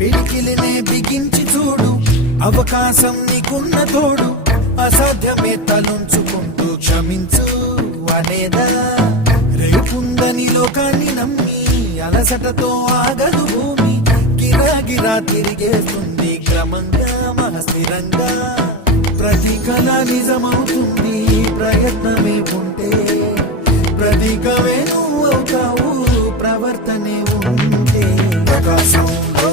పిడికిలినే బిగించి చూడు, అవకాశం నీకున్న తోడు. అసాధ్యమే తలుంచుకుంటూ క్షమించు అనేదా. రేపుందని లోకాన్ని నమ్మి అలసటతో ఆగదు భూమి. గిరాగిరా తిరిగేస్తుంది క్రమంగా మహస్థిరంగా. ప్రతి కళ నిజమవుతుంది ప్రయత్నమే ఉంటే. ప్రతీకమే నువ్వు అవుతావు ప్రవర్తనే ఉంటే. ఆకాశంలో